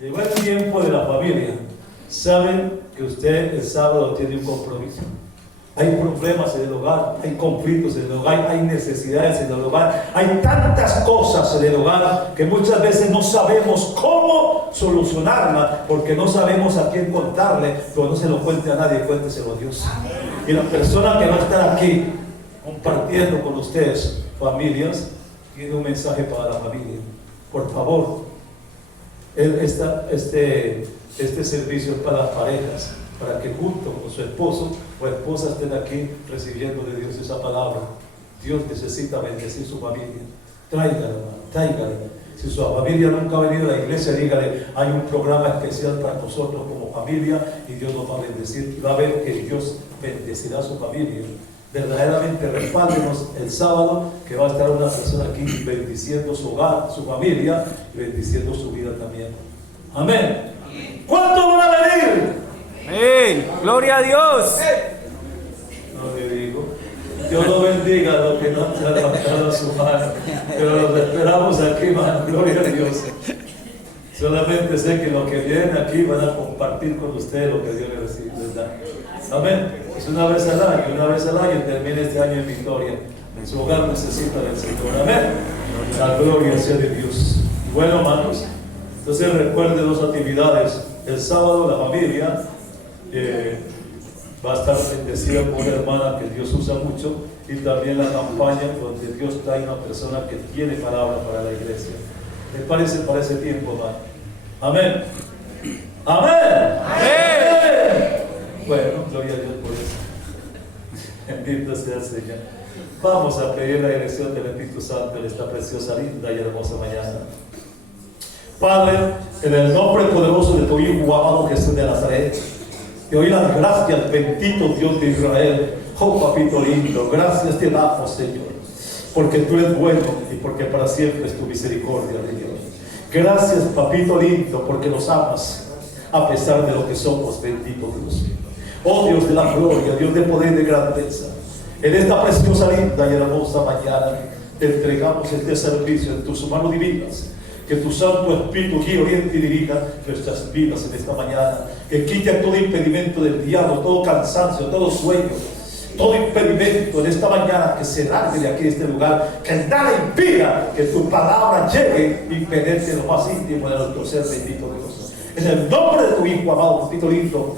Llegó el tiempo de la familia. Saben que usted el sábado tiene un compromiso. Hay problemas en el hogar, hay conflictos en el hogar, hay necesidades en el hogar, hay tantas cosas en el hogar que muchas veces no sabemos cómo solucionarlas porque no sabemos a quién contarle, pero no se lo cuente a nadie, cuénteselo a Dios. Y la persona que va a estar aquí compartiendo con ustedes, familias, tiene un mensaje para la familia. Por favor, este servicio es para las parejas, para que junto con su esposo o esposa estén aquí recibiendo de Dios esa palabra. Dios necesita bendecir su familia. Tráigala, hermano, tráigala. Si su familia nunca ha venido a la iglesia, dígale, hay un programa especial para nosotros como familia y Dios nos va a bendecir. Y va a ver que Dios bendecirá a su familia. Verdaderamente respáldenos el sábado, que va a estar una persona aquí bendiciendo su hogar, su familia y bendiciendo su vida también. Amén. ¿Cuántos van a venir? ¡Amén! ¡Gloria a Dios! No le digo. Dios lo bendiga a los que no han levantado su mano. Pero los esperamos aquí, hermano. Gloria a Dios. Solamente sé que los que vienen aquí van a compartir con ustedes lo que Dios les da. Amén. Es una vez al año termina este año en victoria. En su hogar necesita del Señor. Amén. La gloria sea de Dios. Bueno, hermanos, entonces recuerde dos actividades. El sábado la familia va a estar bendecida por una hermana que Dios usa mucho, y también la campaña donde Dios trae una persona que tiene palabra para la iglesia. ¿Les parece para ese tiempo, hermano? Amén. Amén. Amén. Bueno, gloria a Dios por eso. Bendito sea el Señor. Vamos a pedir la dirección del Espíritu Santo en esta preciosa, linda y hermosa mañana. Padre, en el nombre poderoso de tu Hijo amado Jesús de Nazaret, te doy las gracias, bendito Dios de Israel. Oh, papito lindo, gracias te damos, Señor, porque tú eres bueno y porque para siempre es tu misericordia, de Dios. Gracias, papito lindo, porque nos amas a pesar de lo que somos, bendito Dios. Oh, Dios de la gloria, Dios de poder y de grandeza, en esta preciosa, linda y hermosa mañana te entregamos este servicio en tus manos divinas. Que tu Santo Espíritu guíe, oriente y dirija nuestras vidas en esta mañana. Que quite todo impedimento del diablo, todo cansancio, todo sueño, todo impedimento en esta mañana, que se largue de aquí, de este lugar. Que nada impida que tu palabra llegue y penetre lo más íntimo de nuestro ser, bendito Dios. En el nombre de tu Hijo amado, papito lindo,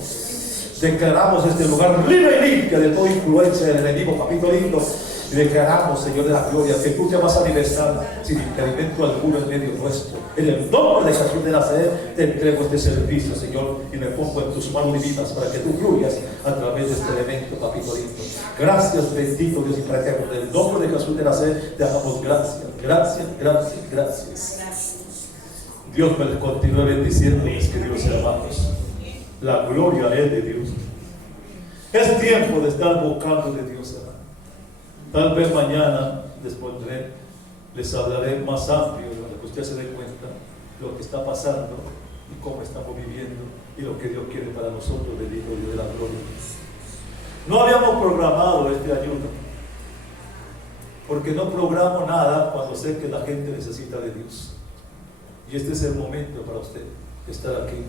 declaramos este lugar libre y limpio de toda influencia del enemigo, papito lindo. Y declaramos, Señor de la gloria, que tú te vas a liberar sin impedimento alguno en medio nuestro. En el nombre de Jesús de Nazaret te entrego este servicio, Señor, y me pongo en tus manos divinas para que tú fluyas a través de este elemento, papito lindo. Gracias, bendito Dios y fraterno. En el nombre de Jesús de Nazaret te damos gracias, gracias, gracias, gracias. Dios me les continúe bendiciendo, mis queridos hermanos. La gloria es de Dios. Es tiempo de estar buscando de Dios, hermano. Tal vez mañana les hablaré más amplio para que usted se dé cuenta de lo que está pasando y cómo estamos viviendo y lo que Dios quiere para nosotros, del Hijo y de la gloria. No habíamos programado este ayuno, porque no programo nada cuando sé que la gente necesita de Dios. Y este es el momento para usted estar aquí.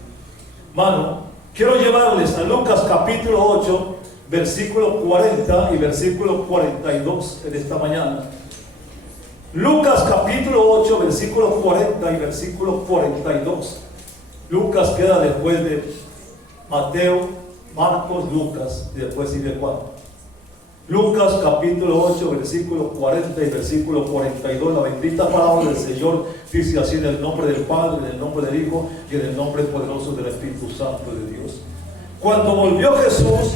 Mano, quiero llevarles a Lucas capítulo 8, versículo 40 y versículo 42 en esta mañana. Lucas capítulo 8, versículo 40 y versículo 42. Lucas queda después de Mateo, Marcos, Lucas, y después sigue Juan. Lucas capítulo 8, versículo 40 y versículo 42. La bendita palabra del Señor dice así: en el nombre del Padre, en el nombre del Hijo y en el nombre poderoso del Espíritu Santo de Dios. Cuando volvió Jesús,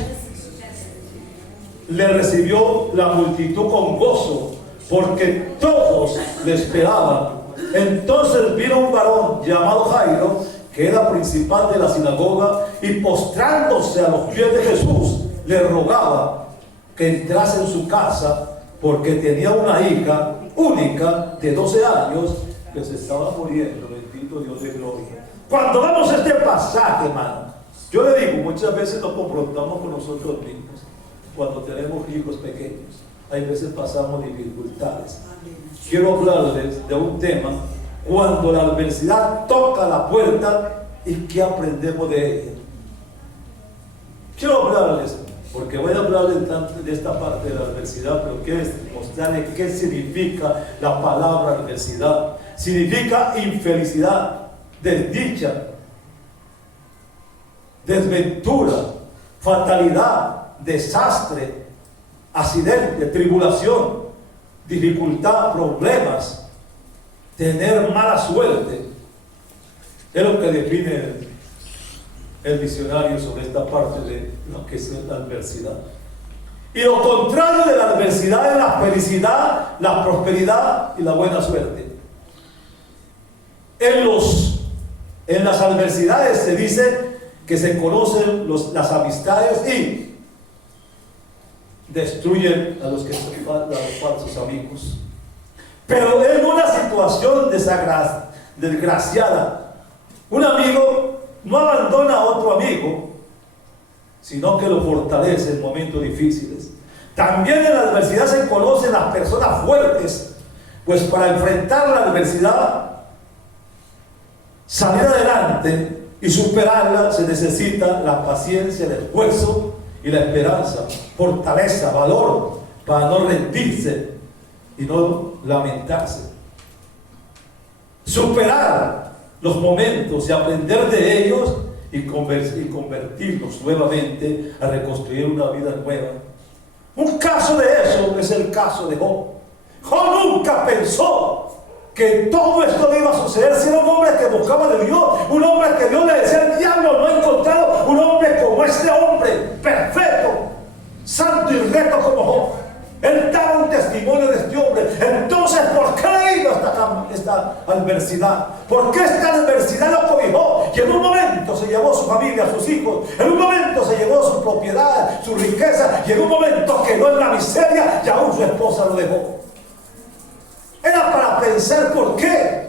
le recibió la multitud con gozo, porque todos le esperaban. Entonces vino un varón llamado Jairo, que era principal de la sinagoga, y postrándose a los pies de Jesús, le rogaba que entrase en su casa, porque tenía una hija única de 12 años que se estaba muriendo. Bendito Dios de gloria. Cuando vemos este pasaje, hermano, yo le digo, muchas veces nos confrontamos con nosotros mismos. Cuando tenemos hijos pequeños, hay veces pasamos dificultades. Quiero hablarles de un tema: cuando la adversidad toca la puerta y qué aprendemos de ella. Quiero hablarles, porque voy a hablarles de esta parte de la adversidad, pero quiero mostrarles qué significa la palabra adversidad. Significa infelicidad, desdicha, desventura, fatalidad, desastre, accidente, tribulación, dificultad, problemas, tener mala suerte. Es lo que define el diccionario sobre esta parte de lo que es la adversidad. Y lo contrario de la adversidad es la felicidad, la prosperidad y la buena suerte. En las adversidades se dice que se conocen las amistades y destruyen a los que son los falsos amigos. Pero en una situación desgraciada, un amigo no abandona a otro amigo, sino que lo fortalece en momentos difíciles. También en la adversidad se conocen las personas fuertes, pues para enfrentar la adversidad, salir adelante y superarla, se necesita la paciencia, el esfuerzo y la esperanza, fortaleza, valor, para no rendirse y no lamentarse. Superar los momentos y aprender de ellos y convertirlos nuevamente a reconstruir una vida nueva. Un caso de eso es el caso de Job. Job nunca pensó que todo esto le iba a suceder. Si era un hombre que buscaba de Dios, un hombre que Dios le decía al diablo: no he encontrado un hombre como este hombre, perfecto, santo y recto como Job. Él daba un testimonio de este hombre. Entonces, ¿por qué le vino esta adversidad? ¿Por qué esta adversidad lo cobijó? Y en un momento se llevó su familia, sus hijos. En un momento se llevó su propiedad, su riqueza. Y en un momento quedó en la miseria y aún su esposa lo dejó. Era para pensar por qué.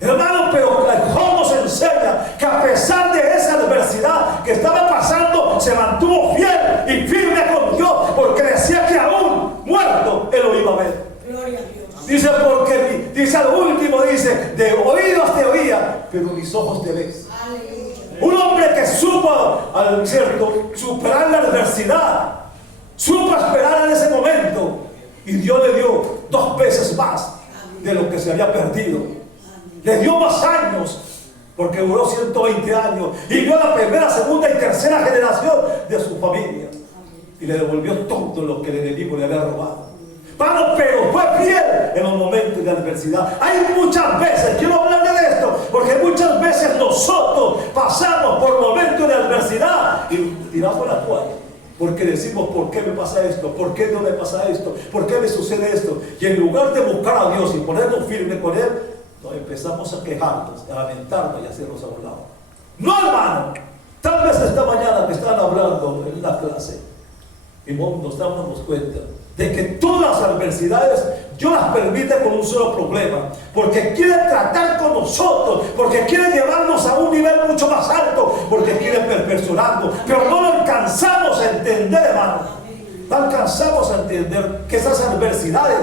Hermano, pero Job nos enseña que a pesar de esa adversidad que estaba pasando, se mantuvo fiel y firme con Dios, porque decía que aún muerto él lo iba a ver. Gloria a Dios. Dice, porque dice al último, dice, de oídos te oía, pero mis ojos te ves. Aleluya. Un hombre que supo, ¿cierto?, superar la adversidad, supo esperar en ese momento, y Dios le dio 2 veces más de lo que se había perdido. Le dio más años, porque duró 120 años, y dio la primera, segunda y tercera generación de su familia, y le devolvió todo lo que el enemigo le había robado. Pero fue fiel en los momentos de adversidad. Hay muchas veces, quiero hablar de esto, porque muchas veces nosotros pasamos por momentos de adversidad y tiramos la toalla, porque decimos: ¿por qué me pasa esto? ¿Por qué no me pasa esto? ¿Por qué me sucede esto? Y en lugar de buscar a Dios y ponernos firme con Él, nos empezamos a quejarnos, a lamentarnos y a hacernos a un lado. No, hermano. Tal vez esta mañana me están hablando en la clase y nos damos cuenta de que todas las adversidades Dios las permite con un solo problema, porque quiere tratar con nosotros, porque quiere llevarnos a un nivel mucho más alto, porque quiere perfeccionarnos, pero no lo alcanzamos a entender, hermano. No alcanzamos a entender que esas adversidades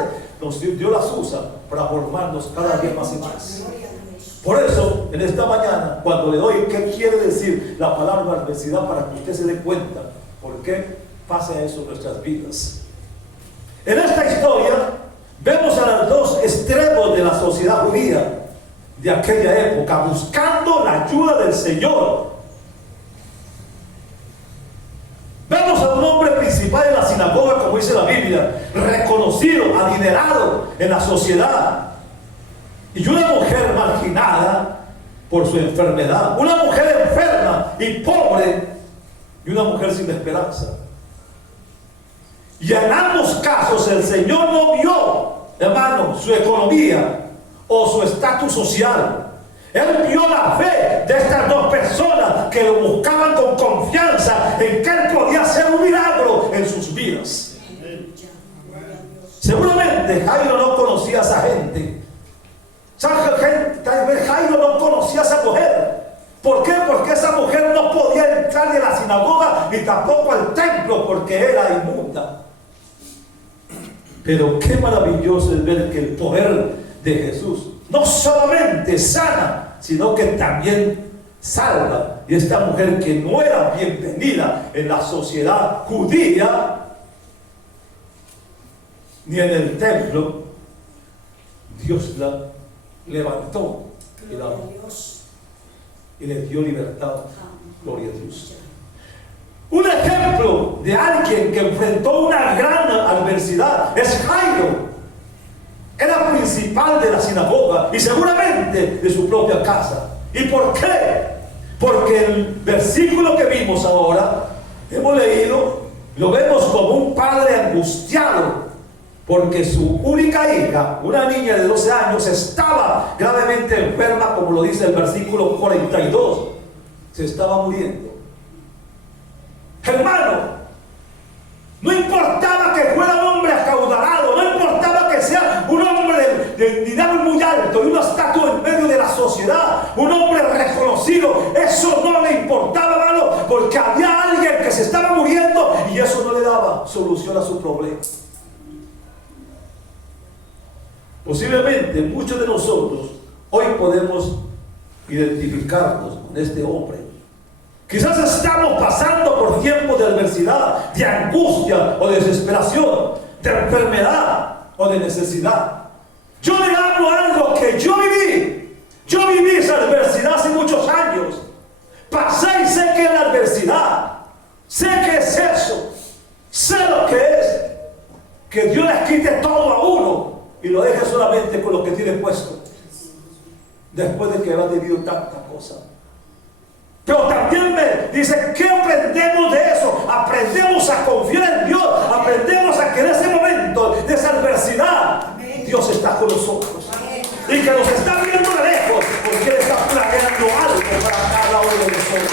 Dios las usa para formarnos cada día más y más. Por eso, en esta mañana, cuando le doy qué quiere decir la palabra adversidad, para que usted se dé cuenta por qué pasa eso en nuestras vidas. En esta historia vemos a los 2 extremos de la sociedad judía de aquella época, buscando la ayuda del Señor. Vemos a un hombre principal en la sinagoga, como dice la Biblia, reconocido, adinerado en la sociedad, y una mujer marginada por su enfermedad, una mujer enferma y pobre, y una mujer sin esperanza. Y en ambos casos el Señor no vio, hermano, su economía o su estatus social. Él vio la fe de estas 2 personas que lo buscaban con confianza en que Él podía hacer un milagro en sus vidas. Seguramente Jairo no conocía a esa gente. Tal vez Jairo no conocía a esa mujer. ¿Por qué? Porque esa mujer no podía entrar ni a la sinagoga ni tampoco al templo, porque era inmunda. Pero qué maravilloso es ver que el poder de Jesús no solamente sana, sino que también salva. Y esta mujer, que no era bienvenida en la sociedad judía ni en el templo, Dios la levantó y le dio libertad. Gloria a Dios. Un ejemplo de alguien que enfrentó una gran adversidad es Jairo. Era principal de la sinagoga y seguramente de su propia casa. ¿Y por qué? Porque el versículo que vimos ahora, hemos leído, lo vemos como un padre angustiado, porque su única hija, una niña de 12 años, estaba gravemente enferma, como lo dice el versículo 42. Se estaba muriendo. Hermano, no importaba que fuera un hombre acaudalado, no importaba que sea un hombre de nivel muy alto y una estatua en medio de la sociedad, un hombre reconocido, eso no le importaba, hermano, porque había alguien que se estaba muriendo y eso no le daba solución a su problema. Posiblemente muchos de nosotros hoy podemos identificarnos con este hombre. Quizás estamos pasando por tiempos de adversidad, de angustia o de desesperación, de enfermedad o de necesidad. Yo le hablo algo que yo viví. Yo viví esa adversidad hace muchos años. Pasé y sé que es la adversidad. Sé que es eso. Sé lo que es. Que Dios les quite todo a uno y lo deje solamente con lo que tiene puesto, después de que ha tenido tanta cosa. Pero también me dice, ¿qué aprendemos de eso? Aprendemos a confiar en Dios, aprendemos a que en ese momento de esa adversidad Dios está con nosotros. Y que nos está viendo de lejos, porque Él está planeando algo para cada uno de nosotros.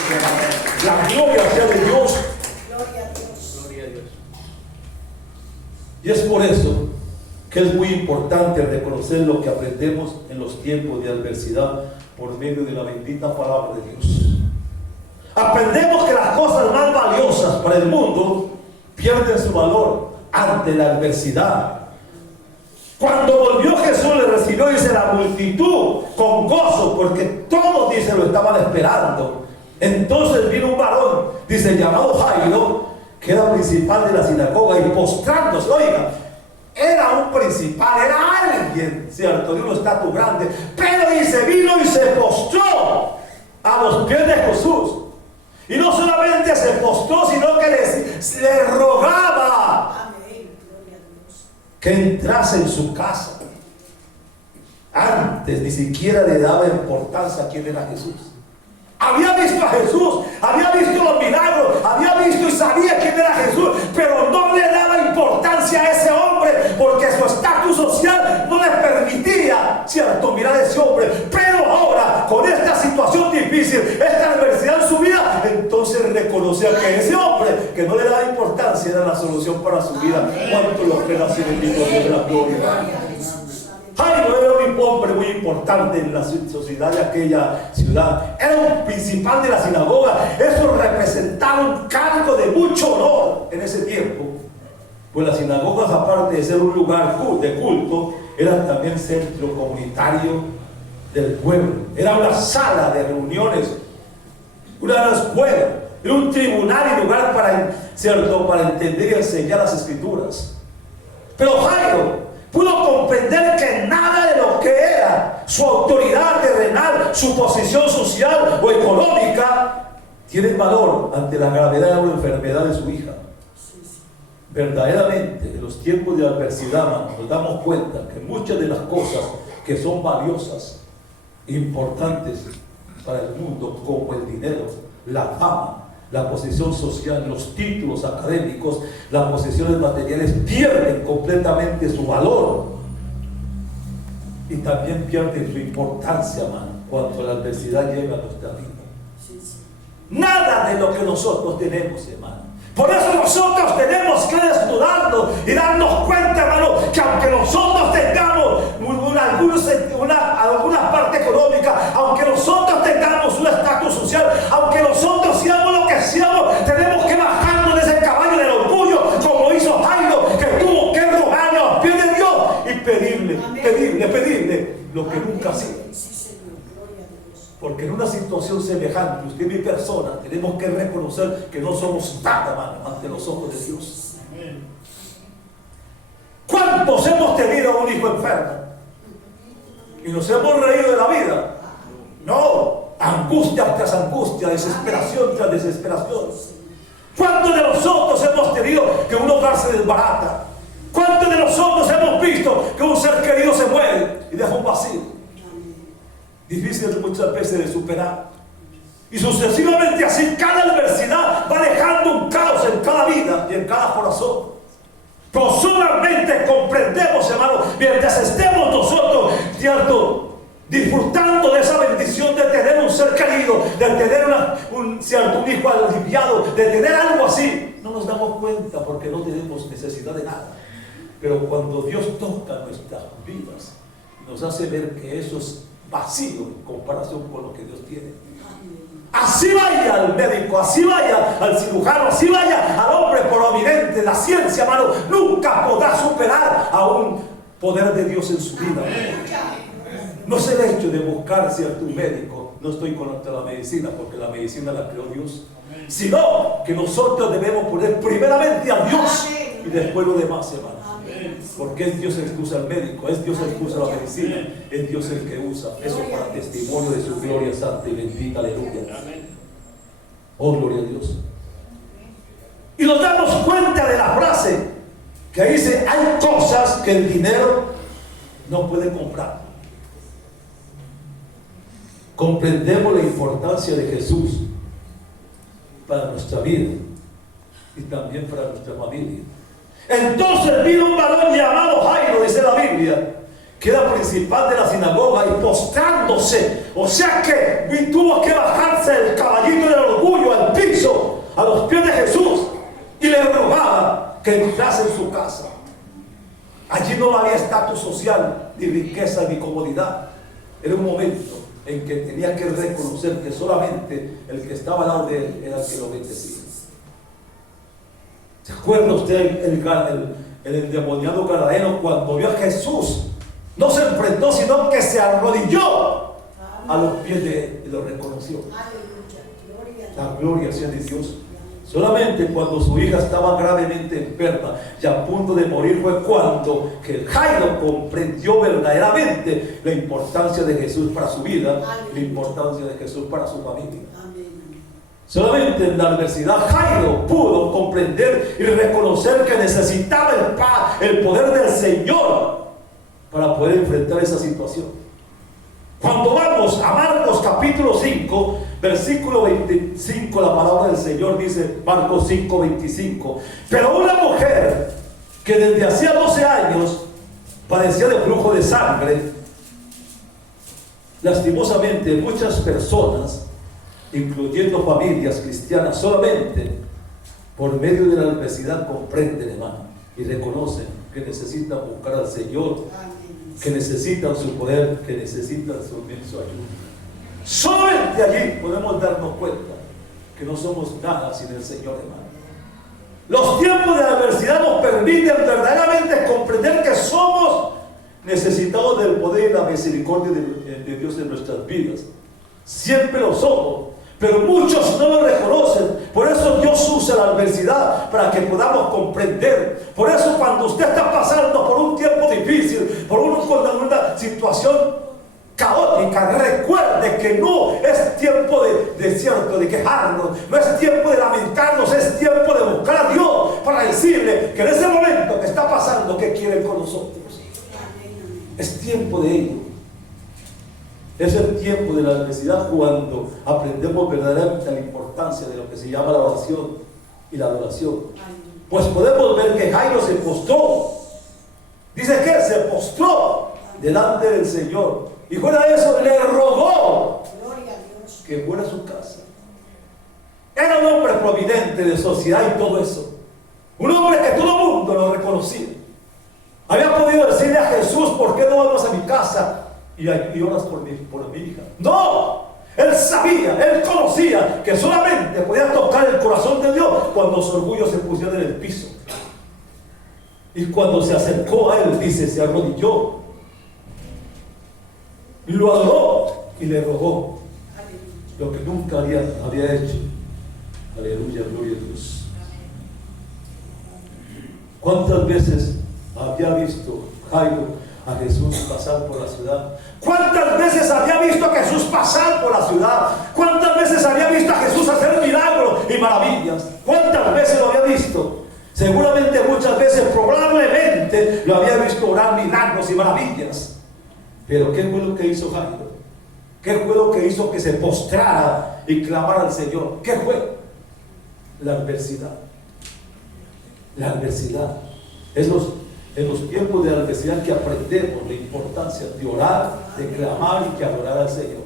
La gloria sea de Dios. Gloria a Dios. Gloria a Dios. Y es por eso que es muy importante reconocer lo que aprendemos en los tiempos de adversidad por medio de la bendita palabra de Dios. Aprendemos que las cosas más valiosas para el mundo pierden su valor ante la adversidad. Cuando volvió Jesús, le recibió, dice, la multitud con gozo, porque todos, dice, lo estaban esperando. Entonces vino un varón, dice, llamado Jairo, que era principal de la sinagoga, y postrándose, oiga, era un principal, era alguien, cierto, de un estatus grande, pero dice, vino y se postró a los pies de Jesús. Y no solamente se postró, sino que le rogaba que entrase en su casa. Antes ni siquiera le daba importancia a quién era Jesús. Había visto a Jesús, había visto los milagros, había visto y sabía quién era Jesús, pero no le daba importancia a ese hombre, porque su estatus social no le permitía, cierto, mirar a ese hombre. Pero ahora, con esta situación difícil, esta adversidad en su vida, entonces reconocía que ese hombre, que no le daba importancia, era la solución para su vida. ¿Cuánto lo creen así, bendito Dios de la gloria? Jairo era un hombre muy importante en la sociedad de aquella ciudad. Era un principal de la sinagoga. Eso representaba un cargo de mucho honor en ese tiempo. Pues las sinagogas, aparte de ser un lugar de culto, eran también centro comunitario del pueblo. Era una sala de reuniones, una escuela, era un tribunal y lugar para entender y enseñar las escrituras. Pero Jairo pudo comprender que nada de lo que era su autoridad terrenal, su posición social o económica, tiene valor ante la gravedad o enfermedad de su hija. Verdaderamente, en los tiempos de adversidad, nos damos cuenta que muchas de las cosas que son valiosas, importantes para el mundo, como el dinero, la fama, la posición social, los títulos académicos, las posesiones materiales, pierden completamente su valor y también pierden su importancia, hermano, cuando la adversidad llega a nuestra vida. Nada de lo que nosotros tenemos, hermano. Por eso nosotros tenemos que desnudarnos y darnos cuenta, hermano, que aunque nosotros tengamos alguna parte económica, aunque nosotros tengamos un estatus social, aunque nosotros seamos lo que seamos, tenemos que bajarnos de ese caballo del orgullo, como hizo Jairo, que tuvo que rogar a los pies de Dios y pedirle lo que nunca hacía. Porque en una situación semejante, usted y mi persona, tenemos que reconocer que no somos nada, hermano, ante los ojos de Dios. ¿Cuántos hemos tenido un hijo enfermo? Y nos hemos reído de la vida. No, angustia tras angustia, desesperación tras desesperación. ¿Cuántos de nosotros hemos tenido que un hogar se desbarata? ¿Cuántos de nosotros hemos visto que un ser querido se muere y deja un vacío? Difícil muchas veces de superar. Y sucesivamente así, cada adversidad va dejando un caos en cada vida y en cada corazón. Pero solamente comprendemos, hermano, mientras estemos nosotros, ¿cierto?, disfrutando de esa bendición de tener un ser querido, de tener un hijo aliviado, de tener algo así, no nos damos cuenta porque no tenemos necesidad de nada. Pero cuando Dios toca nuestras vidas, nos hace ver que eso es vacío en comparación con lo que Dios tiene. Así vaya al médico, así vaya al cirujano, así vaya al hombre prominente, la ciencia, hermano, nunca podrá superar a un poder de Dios en su vida. No es el hecho de buscar cierto médico, no estoy contra la medicina, porque la medicina la creó Dios, sino que nosotros debemos poner primeramente a Dios y después lo demás, hermano. Porque es Dios el que usa el médico, es Dios el que usa la medicina, es Dios el que usa eso para testimonio de su gloria santa y bendita, aleluya. Oh, gloria a Dios. Y nos damos cuenta de la frase que dice: hay cosas que el dinero no puede comprar. Comprendemos la importancia de Jesús para nuestra vida y también para nuestra familia. Entonces vino un varón llamado Jairo, dice la Biblia, que era principal de la sinagoga, y postrándose, o sea que tuvo que bajarse el caballito del orgullo al piso, a los pies de Jesús, y le rogaba que entrase en su casa. Allí no había estatus social, ni riqueza, ni comodidad. Era un momento en que tenía que reconocer que solamente el que estaba al lado de él era el que lo bendecía. ¿Se acuerda usted el endemoniado gadareno cuando vio a Jesús? No se enfrentó, sino que se arrodilló a los pies de él y lo reconoció. La gloria sea de Dios. Solamente cuando su hija estaba gravemente enferma y a punto de morir fue cuando que Jairo comprendió verdaderamente la importancia de Jesús para su vida, la importancia de Jesús para su familia. Solamente en la adversidad Jairo pudo comprender y reconocer que necesitaba el poder del Señor para poder enfrentar esa situación. Cuando vamos a Marcos capítulo 5, versículo 25, la palabra del Señor dice, Marcos 5, 25: pero una mujer que desde hacía 12 años padecía de flujo de sangre, lastimosamente muchas personas, incluyendo familias cristianas, solamente por medio de la adversidad comprenden, hermano, y reconocen que necesitan buscar al Señor, que necesitan su poder, que necesitan su ayuda. Solamente allí podemos darnos cuenta que no somos nada sin el Señor, hermano. Los tiempos de adversidad nos permiten verdaderamente comprender que somos necesitados del poder y la misericordia de Dios en nuestras vidas. Siempre lo somos, pero muchos no lo reconocen. Por eso Dios usa la adversidad para que podamos comprender. Por eso cuando usted está pasando por un tiempo difícil, por una situación caótica, recuerde que no es tiempo de quejarnos, no es tiempo de lamentarnos, es tiempo de buscar a Dios para decirle que en ese momento que está pasando, ¿qué quiere con nosotros? Es tiempo de ello. Es el tiempo de la necesidad cuando aprendemos verdaderamente la importancia de lo que se llama la oración y la adoración. Pues podemos ver que Jairo se postró. Dice que se postró delante del Señor. Y fuera de eso le rogó que fuera a su casa. Era un hombre providente de sociedad y todo eso. Un hombre que todo el mundo lo reconocía. Había podido decirle a Jesús: ¿por qué no vamos a mi casa y oras por mi hija? No, él sabía, él conocía que solamente podía tocar el corazón de Dios cuando su orgullo se pusiera en el piso. Y cuando se acercó a él, dice, se arrodilló, lo adoró y le rogó lo que nunca había hecho. Aleluya, gloria a Dios. ¿Cuántas veces había visto Jairo a Jesús pasar por la ciudad? ¿Cuántas veces había visto a Jesús pasar por la ciudad? ¿Cuántas veces había visto a Jesús hacer milagros y maravillas? ¿Cuántas veces lo había visto? Seguramente muchas veces, probablemente, lo había visto orar milagros y maravillas. Pero ¿qué fue lo que hizo Jairo? ¿Qué fue lo que hizo que se postrara y clamara al Señor? ¿Qué fue? La adversidad. La adversidad. En los tiempos de la adversidad que aprendemos la importancia de orar, de clamar y de adorar al Señor.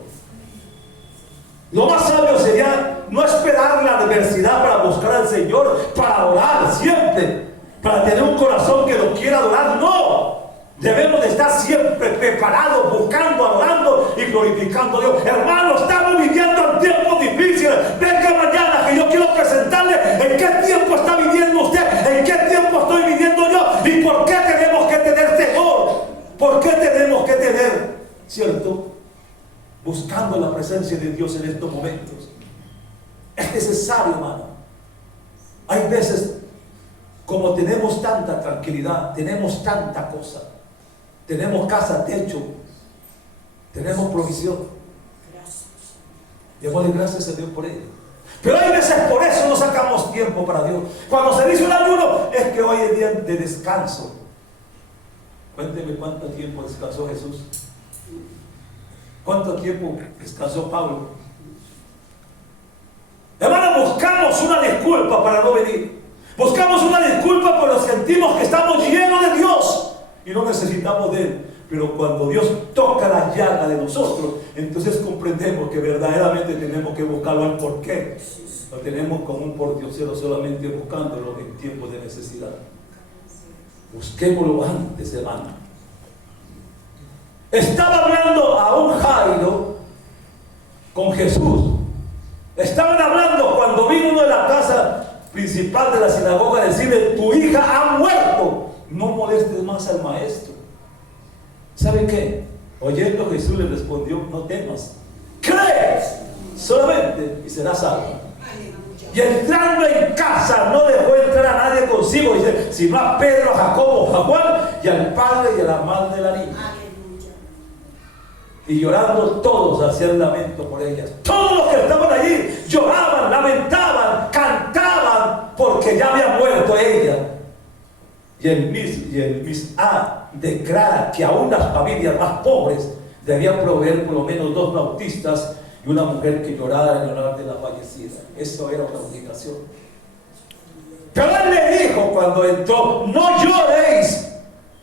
Lo más sabio sería no esperar la adversidad para buscar al Señor, para adorar siempre, para tener un corazón que lo quiera adorar. No, debemos de estar siempre preparados, buscando, adorando y glorificando a Dios. Hermanos, estamos viviendo en tiempos difíciles. Venga mañana que yo quiero presentarle en qué tiempo está viviendo usted, en qué tiempo estoy viviendo yo y por qué tenemos que tener temor, por qué tenemos que tener, ¿cierto?, buscando la presencia de Dios en estos momentos. Es necesario, hermano. Hay veces, como tenemos tanta tranquilidad, tenemos tanta cosa, tenemos casa, techo, tenemos provisión. Démosle gracias a Dios por ello. Pero hay veces por eso no sacamos tiempo para Dios. Cuando se dice un ayuno, es que hoy es día de descanso. Cuénteme cuánto tiempo descansó Jesús. ¿Cuánto tiempo descansó Pablo? Hermano, buscamos una disculpa para no venir. Buscamos una disculpa porque sentimos que estamos llenos de Dios y no necesitamos de Él. Pero cuando Dios toca la llaga de nosotros, entonces comprendemos que verdaderamente tenemos que buscarlo al porqué. Lo tenemos como un pordiosero solamente buscándolo en tiempos de necesidad. Busquémoslo antes, hermano. Estaba hablando a un Jairo con Jesús. Estaban hablando cuando vino uno de la casa principal de la sinagoga a decirle: tu hija ha muerto, no molestes más al maestro. ¿Saben qué? Oyendo, Jesús le respondió: no temas, crees solamente y serás salvo. Y entrando en casa no dejó entrar a nadie consigo, dice, sino a Pedro, a Jacobo, a Juan y al padre y a la madre de la niña. Y llorando todos hacían lamento por ellas. Todos los que estaban allí lloraban, lamentaban, cantaban porque ya había muerto ella. Y el Misá declara que aún las familias más pobres debían proveer por lo menos 2 bautistas y una mujer que llorara en honor de la fallecida. Eso era una obligación. Pero él le dijo cuando entró: no lloréis,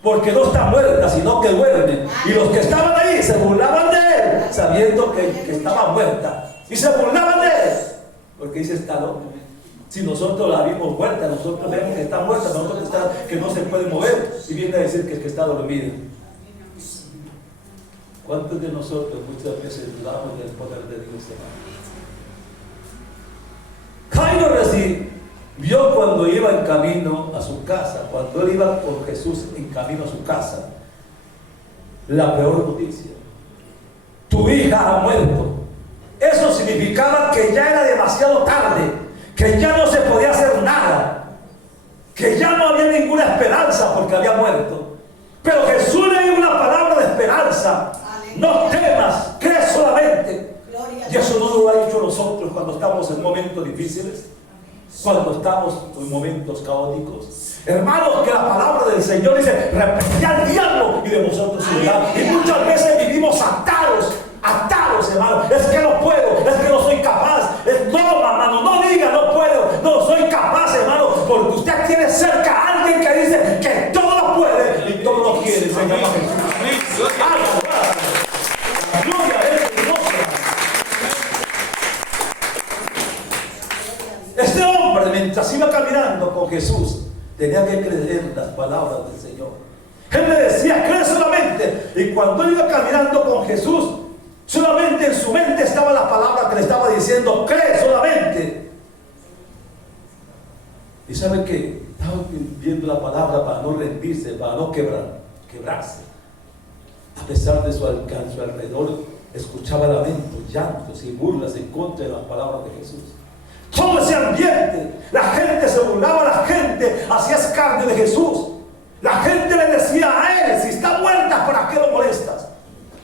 porque no está muerta, sino que duerme. Y los que estaban ahí se burlaban de él, sabiendo que estaba muerta. Y se burlaban de él, porque dice: está loco. Si nosotros la vimos muerta, nosotros vemos que está muerta, nosotros que no se puede mover, y viene a decir que está dormida. ¿Cuántos de nosotros muchas veces dudamos del poder de Dios, hermano? Jairo vio cuando iba en camino a su casa, cuando él iba con Jesús en camino a su casa, la peor noticia: tu hija ha muerto. Eso significaba que ya era demasiado tarde, que ya no se podía hacer nada, que ya no había ninguna esperanza porque había muerto. Pero Jesús le dio una palabra de esperanza: no temas, cree solamente. Y eso no lo ha dicho nosotros cuando estamos en momentos difíciles, cuando estamos en momentos caóticos. Hermanos, que la palabra del Señor dice: reprended al diablo y de vosotros huirá. Y muchas veces vivimos atados, hermanos. Es que no puedo, es que no soy capaz. No, hermano, no diga no puedo, no soy capaz, hermano, porque usted tiene cerca a alguien que dice que todo lo puede y todo lo quiere. Se llama Jesús. Gloria a Él. Este hombre, mientras iba caminando con Jesús, tenía que creer las palabras del Señor. Él le decía: cree solamente. Y cuando él iba caminando con Jesús, solamente en su mente estaba la palabra que le estaba diciendo: cree solamente. Y ¿sabe qué? Estaba viendo la palabra para no rendirse, para no quebrarse. A pesar de su alrededor escuchaba lamentos, llantos y burlas en contra de las palabras de Jesús. Todo ese ambiente, la gente se burlaba, la gente hacía escarnio de Jesús. La gente le decía a él: si está muerta, ¿para qué lo molestas?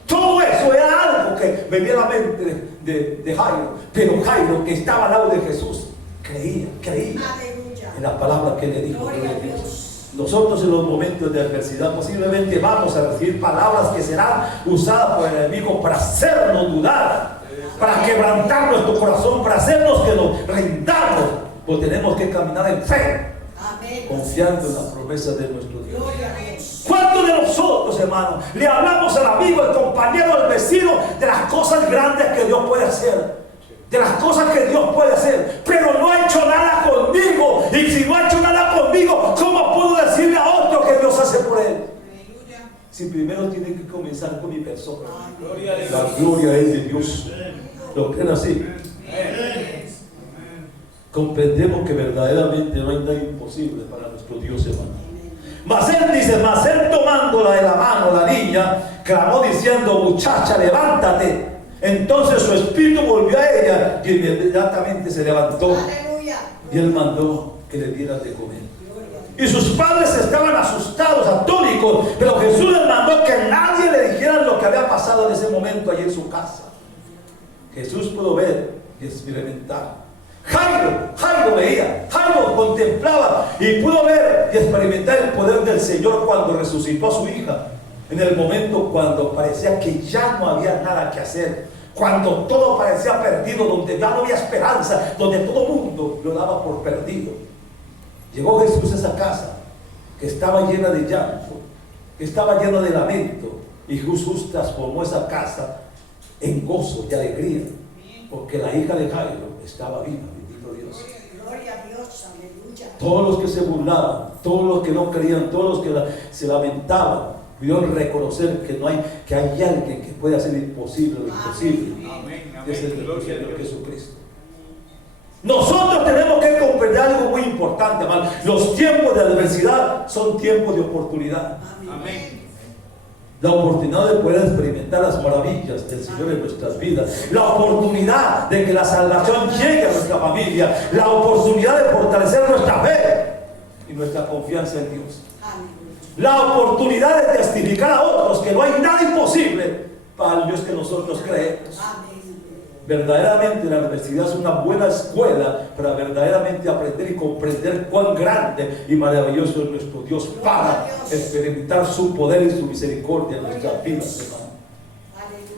Todo eso era algo que venía a la mente de Jairo. Pero Jairo, que estaba al lado de Jesús, creía en la palabra que le dijo. Gloria a Dios. Nosotros en los momentos de adversidad posiblemente vamos a recibir palabras que serán usadas por el enemigo para hacernos dudar, para quebrantar nuestro corazón, para hacernos que nos rindamos. Pues tenemos que caminar en fe, confiando en las promesas de nuestro Dios. ¿Cuántos de nosotros, hermanos, le hablamos al amigo, al compañero, al vecino de las cosas grandes que Dios puede hacer? De las cosas que Dios puede hacer, pero no ha hecho nada conmigo. Y si no ha hecho nada conmigo, ¿cómo puedo decirle a otro que Dios hace por él? Si primero tiene que comenzar con mi persona. La gloria es de Dios. ¿Lo creen así? Comprendemos que verdaderamente no hay nada imposible para nuestro Dios, hermano. Mas él dice: mas él tomándola de la mano, la niña, clamó diciendo: muchacha, levántate. Entonces su espíritu volvió a ella y inmediatamente se levantó. ¡Aleluya! Y él mandó que le dieran de comer. Y sus padres estaban asustados, atónitos, pero Jesús les mandó que nadie le dijera lo que había pasado en ese momento allí en su casa. Jesús pudo ver y experimentar. Jairo veía, Jairo contemplaba y pudo ver y experimentar el poder del Señor cuando resucitó a su hija. En el momento cuando parecía que ya no había nada que hacer, cuando todo parecía perdido, donde ya no había esperanza, donde todo el mundo lo daba por perdido. Llegó Jesús a esa casa que estaba llena de llanto, que estaba llena de lamento, y Jesús transformó esa casa en gozo y alegría, porque la hija de Jairo estaba viva. Bendito Dios. Gloria a Dios, aleluya. Todos los que se burlaban, todos los que no creían, todos los que se lamentaban, pudieron reconocer que hay alguien que puede hacer imposible lo imposible. Amén. Es el Señor Jesucristo. Nosotros tenemos que comprender algo muy importante, hermano. Los tiempos de adversidad son tiempos de oportunidad. Amén. La oportunidad de poder experimentar las maravillas del Señor en nuestras vidas, la oportunidad de que la salvación llegue a nuestra familia, la oportunidad de fortalecer nuestra fe y nuestra confianza en Dios. La oportunidad de testificar a otros que no hay nada imposible para el Dios que nosotros creemos. Verdaderamente la adversidad es una buena escuela para verdaderamente aprender y comprender cuán grande y maravilloso es nuestro Dios para experimentar su poder y su misericordia en nuestras vidas, hermano.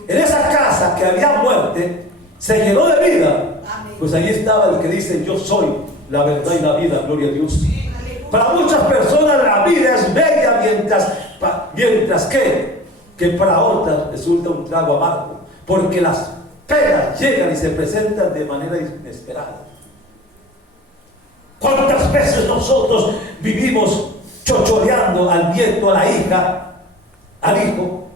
En esa casa que había muerte, se llenó de vida. Pues ahí estaba el que dice: yo soy la verdad y la vida, gloria a Dios. Para muchas personas la vida es bella, mientras que para otras resulta un trago amargo, porque las penas llegan y se presentan de manera inesperada. ¿Cuántas veces nosotros vivimos chochoreando al nieto, a la hija, al hijo?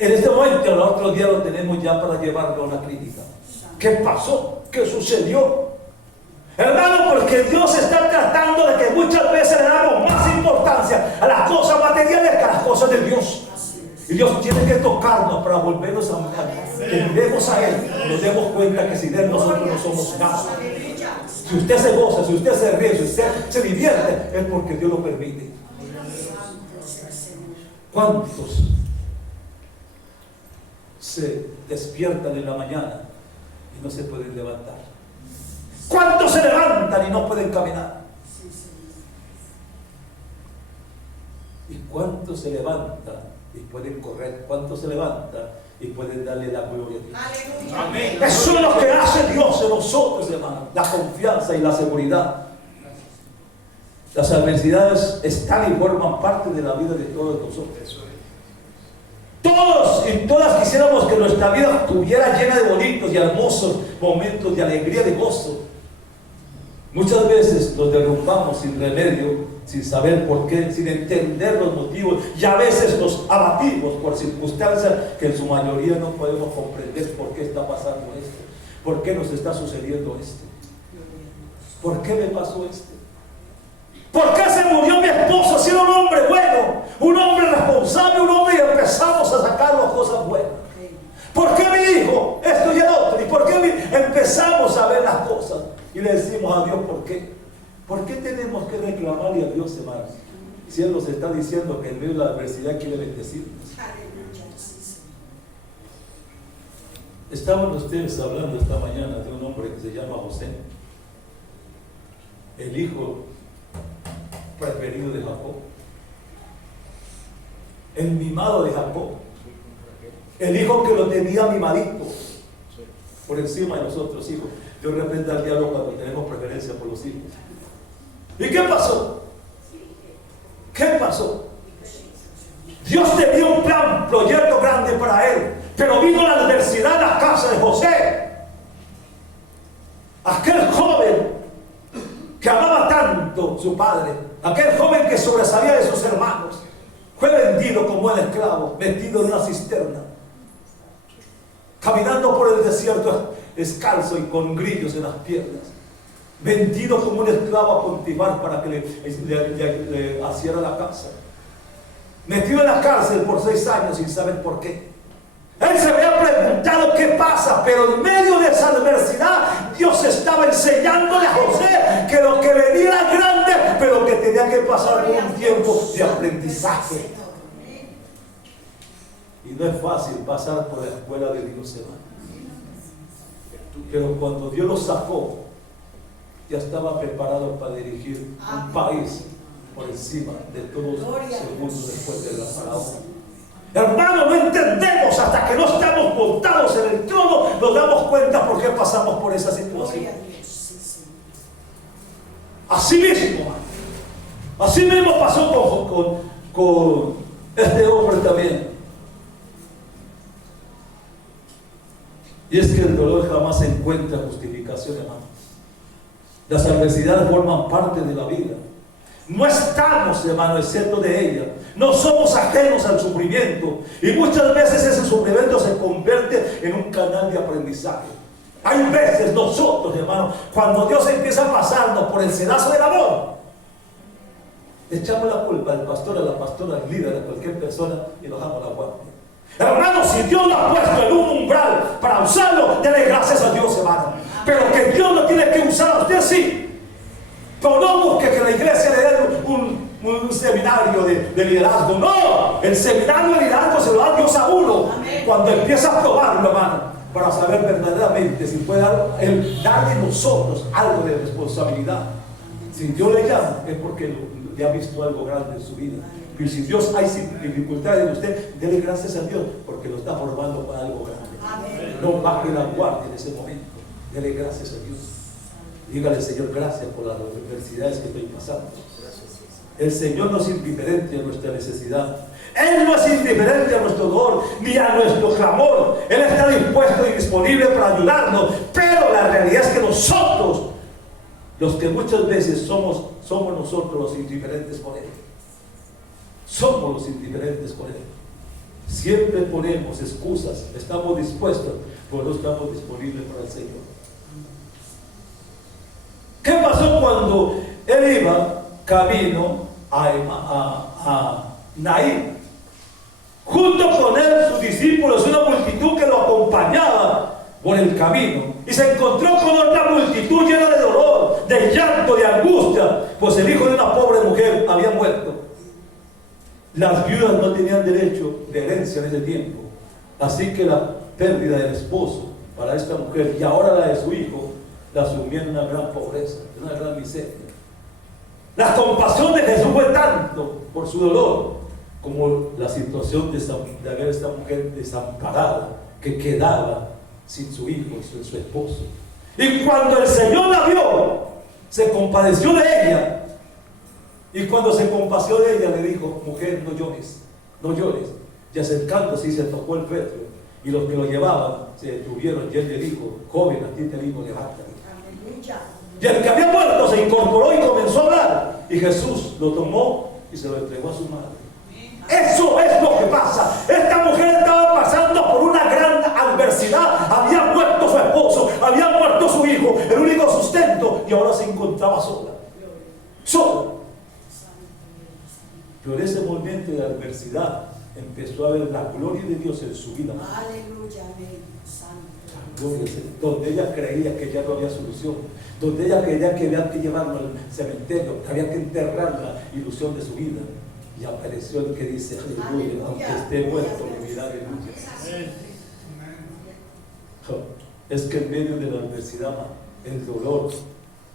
En este momento, el otro día lo tenemos ya para llevarlo a una clínica. ¿Qué pasó? ¿Qué sucedió? Hermano, porque Dios está tratando de que muchas veces le damos más importancia a las cosas materiales que a las cosas de Dios. Y Dios tiene que tocarnos para volvernos a que miremos a Él, nos demos cuenta que sin Él nosotros no somos nada. Si usted se goza, si usted se ríe, si usted se divierte, es porque Dios lo permite. ¿Cuántos se despiertan en la mañana y no se pueden levantar? ¿Cuántos se levantan y no pueden caminar? ¿Y cuántos se levantan y pueden correr? ¿Cuántos se levantan y pueden darle la gloria a Dios? Amén. Eso es lo que hace Dios en nosotros, hermano. La confianza y la seguridad. Las adversidades están y forman parte de la vida de todos nosotros. Todos y todas quisiéramos que nuestra vida estuviera llena de bonitos y hermosos momentos de alegría, de gozo. Muchas veces nos derrumbamos sin remedio, sin saber por qué, sin entender los motivos, y a veces nos abatimos por circunstancias que en su mayoría no podemos comprender por qué está pasando esto, por qué nos está sucediendo esto, por qué me pasó esto, por qué se murió mi esposo si era un hombre bueno, un hombre responsable, un hombre, y empezamos a sacar las cosas buenas. ¿Por qué mi hijo? Esto y el otro. ¿Y por qué empezamos a ver las cosas? Y le decimos a Dios, ¿por qué? ¿Por qué tenemos que reclamarle a Dios, hermanos? Si Él nos está diciendo que en medio de la adversidad quiere bendecirnos. Estaban ustedes hablando esta mañana de un hombre que se llama José, el hijo preferido de Jacob, el mimado de Jacob, el hijo que lo tenía mimadito por encima de los otros hijos. Dios reprenda al diablo cuando tenemos preferencia por los hijos. ¿Y qué pasó? ¿Qué pasó? Dios tenía un plan, proyecto grande para él, pero vino la adversidad a la casa de José. Aquel joven que amaba tanto a su padre, aquel joven que sobresalía de sus hermanos, fue vendido como un esclavo, metido en una cisterna, caminando por el desierto descalzo y con grillos en las piernas, vendido como un esclavo a Potifar para que le hiciera la casa, metido en la cárcel por 6 años sin saber por qué. Él se había preguntado qué pasa, pero en medio de esa adversidad Dios estaba enseñándole a José que lo que venía era grande, pero que tenía que pasar por un tiempo de aprendizaje. Y no es fácil pasar por la escuela de Dios, hermano. Pero cuando Dios lo sacó, ya estaba preparado para dirigir un país por encima de todos los segundos después de la faraón. Hermano, no entendemos hasta que no estamos montados en el trono, nos damos cuenta por qué pasamos por esa situación. Así mismo, así mismo pasó con este hombre también. Y es que el dolor jamás encuentra justificación, hermano. Las adversidades forman parte de la vida. No estamos, hermano, excepto de ella. No somos ajenos al sufrimiento. Y muchas veces ese sufrimiento se convierte en un canal de aprendizaje. Hay veces nosotros, hermano, cuando Dios empieza a pasarnos por el sedazo del amor, echamos la culpa al pastor, a la pastora, al líder, a cualquier persona y nos damos la guardia. Hermano, si Dios lo ha puesto en un umbral para usarlo, denle gracias a Dios, hermano. Pero que Dios lo tiene que usar a usted, sí. Pero no busque que la iglesia le dé un seminario de liderazgo. No, el seminario de liderazgo se lo da Dios a uno. Amén. Cuando empieza a probarlo, hermano, para saber verdaderamente si puede darle a nosotros algo de responsabilidad. Si Dios le llama, es porque le ha visto algo grande en su vida. Y si Dios hay dificultades en usted, dele gracias a Dios porque lo está formando para algo grande. Amén. No baje la guardia en ese momento. Dele gracias a Dios. Dígale, Señor, gracias por las adversidades que estoy pasando. El Señor no es indiferente a nuestra necesidad. Él no es indiferente a nuestro dolor ni a nuestro clamor. Él está dispuesto y disponible para ayudarnos. Pero la realidad es que nosotros, los que muchas veces somos nosotros los indiferentes con Él. Somos los indiferentes con Él. Siempre ponemos excusas. Estamos dispuestos, pero no estamos disponibles para el Señor. ¿Qué pasó cuando él iba camino a Naín? Junto con él, sus discípulos, una multitud que lo acompañaba por el camino. Y se encontró con otra multitud llena de dolor, de llanto, de angustia, pues el hijo de una pobre mujer había muerto. Las viudas no tenían derecho de herencia en ese tiempo. Así que la pérdida del esposo para esta mujer y ahora la de su hijo la sumió en una gran pobreza, en una gran miseria. La compasión de Jesús fue tanto por su dolor como la situación de ver a esta mujer desamparada que quedaba sin su hijo y sin su esposo. Y cuando el Señor la vio, se compadeció de ella. Y cuando se compadeció de ella, le dijo: mujer, no llores, no llores. Y acercándose, y se tocó el féretro. Y los que lo llevaban se detuvieron. Y él le dijo: joven, a ti te digo, levántate. Y el que había muerto se incorporó y comenzó a hablar. Y Jesús lo tomó y se lo entregó a su madre. Eso es lo que pasa. Esta mujer estaba pasando por una gran adversidad. Había muerto su esposo, había muerto su hijo, el único sustento, y ahora se encontraba sola. Sola. Pero en ese momento de adversidad, empezó a ver la gloria de Dios en su vida. Aleluya, amén. Santo. Gloria al Señor. Donde ella creía que ya no había solución, donde ella creía que había que llevarlo al cementerio, que había que enterrar la ilusión de su vida, y apareció el que dice, aleluya, aunque esté muerto, vivirá, aleluya. Es que en medio de la adversidad, el dolor,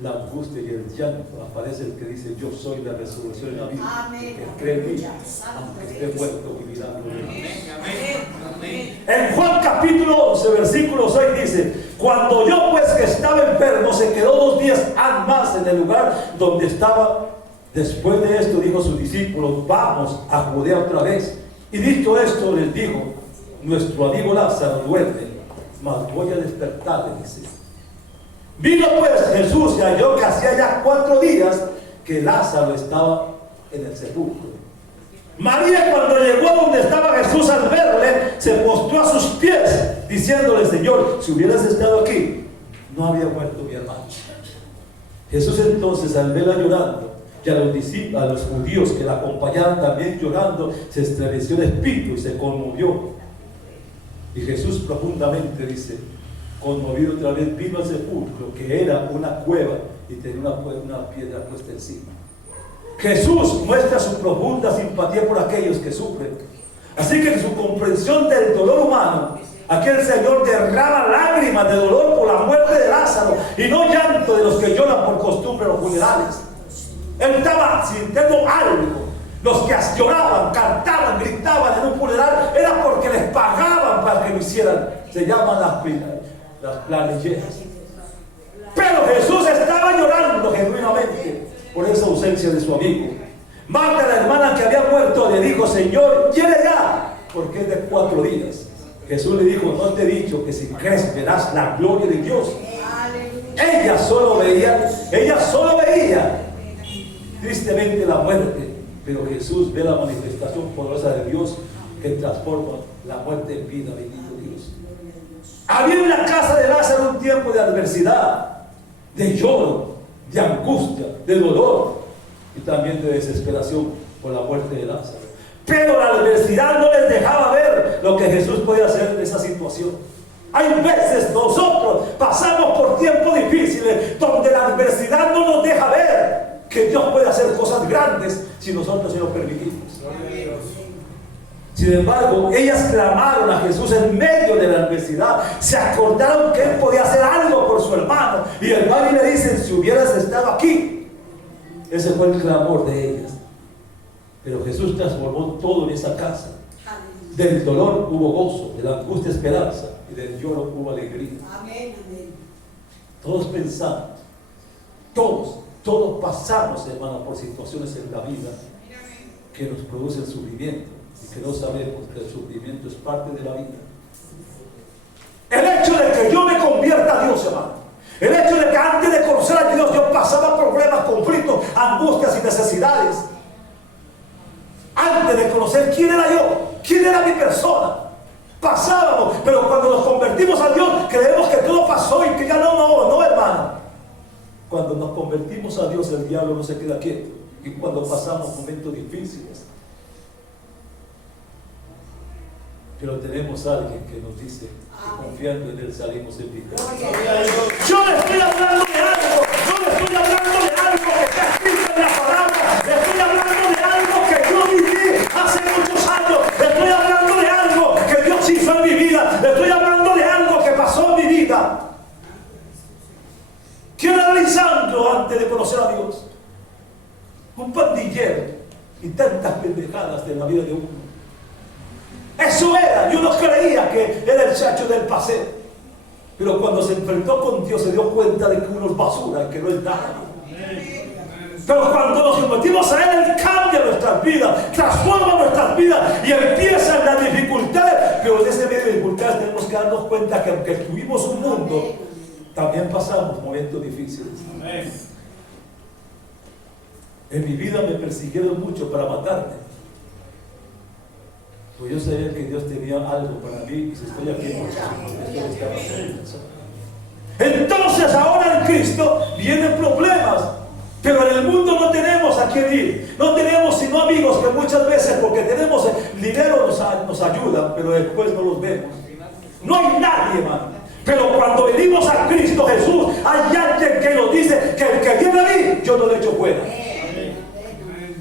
la angustia y el llanto, aparece el que dice, yo soy la resurrección y la vida. Amén. Que cree en mí, aunque esté muerto, vivirá. En Juan capítulo 11, versículo 6 dice, cuando yo pues que estaba enfermo, se quedó 2 días más en el lugar donde estaba. Después de esto dijo a sus discípulos, vamos a Judea otra vez. Y dicho esto les dijo, nuestro amigo Lázaro duerme, mas voy a despertarle, dice. Vino pues Jesús y halló que hacía ya 4 días que Lázaro estaba en el sepulcro. María, cuando llegó a donde estaba Jesús, al verle, se postró a sus pies, diciéndole, Señor, si hubieras estado aquí, no había muerto mi hermano. Jesús entonces, al verla llorando, y a los discípulos, a los judíos que la acompañaban también llorando, se estremeció el espíritu y se conmovió. Y Jesús profundamente, dice, conmovido otra vez, vino al sepulcro, que era una cueva, y tenía una piedra puesta encima. Jesús muestra su profunda simpatía por aquellos que sufren. Así que en su comprensión del dolor humano, aquel Señor derrama lágrimas de dolor por la muerte de Lázaro, y no llanto de los que lloran por costumbre en los funerales. Él estaba sintiendo algo. Los que lloraban, cantaban, gritaban en un funeral, era porque les pagaban para que lo hicieran. Se llaman las planilleras. Pero Jesús estaba llorando genuinamente por esa ausencia de su amigo. Marta, la hermana que había muerto, le dijo, Señor, viene ya, porque es de 4 días. Jesús le dijo, no te he dicho que si crees verás la gloria de Dios. Ella solo veía tristemente la muerte, pero Jesús ve la manifestación poderosa de Dios que transforma la muerte en vida. Bendito Dios. Había en la casa de Lázaro un tiempo de adversidad, de lloro, de angustia, de dolor y también de desesperación por la muerte de Lázaro. Pero la adversidad no les dejaba ver lo que Jesús podía hacer en esa situación. Hay veces nosotros pasamos por tiempos difíciles donde la adversidad no nos deja ver que Dios puede hacer cosas grandes si nosotros se lo permitimos. Sin embargo, ellas clamaron a Jesús en medio de la adversidad. Se acordaron que Él podía hacer algo por su hermano. Y el hermano le dicen, si hubieras estado aquí. Ese fue el clamor de ellas. Pero Jesús transformó todo en esa casa. Del dolor hubo gozo, de la angustia esperanza, y del lloro hubo alegría. Amén, amén. Todos pensamos, todos pasamos, hermano, por situaciones en la vida que nos producen sufrimiento y que no sabemos que el sufrimiento es parte de la vida. El hecho de que yo me convierta a Dios, hermano, el hecho de que antes de conocer a Dios yo pasaba problemas, conflictos, angustias y necesidades. Antes de conocer quién era yo, quién era mi persona, pasábamos, pero cuando nos convertimos a Dios creemos que todo pasó y que ya no, hermano. Cuando nos convertimos a Dios, el diablo no se queda quieto. Y cuando pasamos momentos difíciles, pero tenemos a alguien que nos dice que confiando en Él salimos en victoria. Yo le estoy hablando de algo, no le estoy hablando de algo que está escrito en la palabra, le estoy hablando de algo que yo viví hace muchos años, le estoy hablando de algo que Dios hizo en mi vida, le estoy hablando de algo que pasó en mi vida. ¿Quién era Lisandro antes de conocer a Dios? Un pandillero y tantas pendejadas de la vida de uno. Eso era, yo no creía que era el chacho del paseo. Pero cuando se enfrentó con Dios se dio cuenta de que uno es basura, que no es nada. Pero cuando nos metimos a Él, Él cambia nuestras vidas, transforma nuestras vidas y empiezan las dificultades. Pero en ese medio de dificultades tenemos que darnos cuenta que aunque tuvimos un mundo, también pasamos momentos difíciles. Amén. En mi vida me persiguieron mucho para matarme. Pues yo sabía que Dios tenía algo para mí y si estoy aquí, entonces ahora en Cristo vienen problemas, pero en el mundo no tenemos a quién ir, no tenemos sino amigos que muchas veces porque tenemos dinero nos ayudan, pero después no los vemos. No hay nadie, hermano. Pero cuando venimos a Cristo Jesús, hay alguien que nos dice que el que viene a mí, yo no le echo fuera.